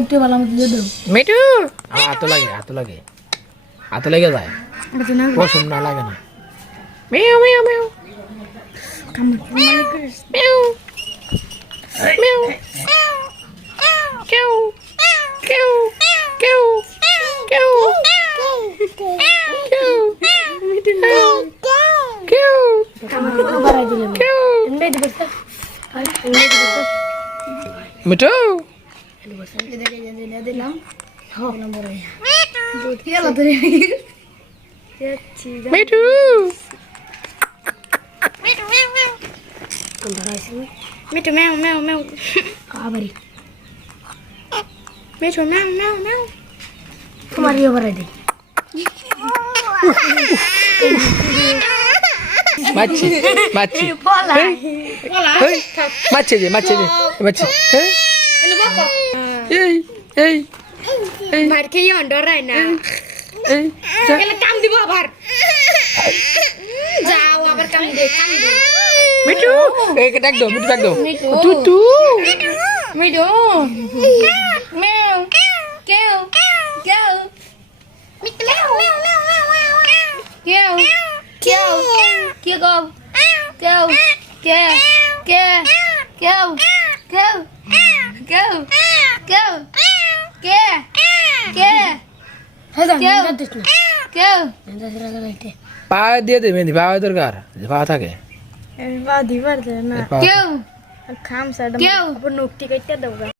একটু ভালো মতো দিয়ে দাও মিঠু হাত লাগে হাত লাগে হাত লেগে যায় আচ্ছা না পশম না লাগে না মেও মেও মেও মেও মেও কেউ কেউ কেউ কেউ কেউ কেউ বাড়াই দিলাম কেউ এমনি দিবে তো এমনি দিবে তো মিঠু দিলাম মিঠু ম্যাও ম্যাও ম্যাও আবারই। মিঠু ম্যাও ম্যাও ম্যাও তোমার ইয়ে বাড়াই দিই মাছি মাছি মাছে যে মাছে যে মাছি হ্যাঁ এই এই এই। মার খেয়ে অন্ডরাই না। এই কাম দিব আবার। যাও আবার কাম দে কাম দে। মিঠু এই ডাক দাও মিঠু ডাক দাও টুটু মিঠু। ম্যাও কেউ কেউ মিঠু। ম্যাও ম্যাও ম্যাও ম্যাও কেউ। কেউ। কে গো? কেউ। কে? কে? কেউ কেউ। কেউ। কেউ কে? কে? হ্যাঁ কেউ? যাইতে পা দিয়ে দে মেহেন্দি পা দরকার পা থাকে। বা দিবার দে না পা কেউ? খাম সাইড কেউ? নোকটি কাটতে দাও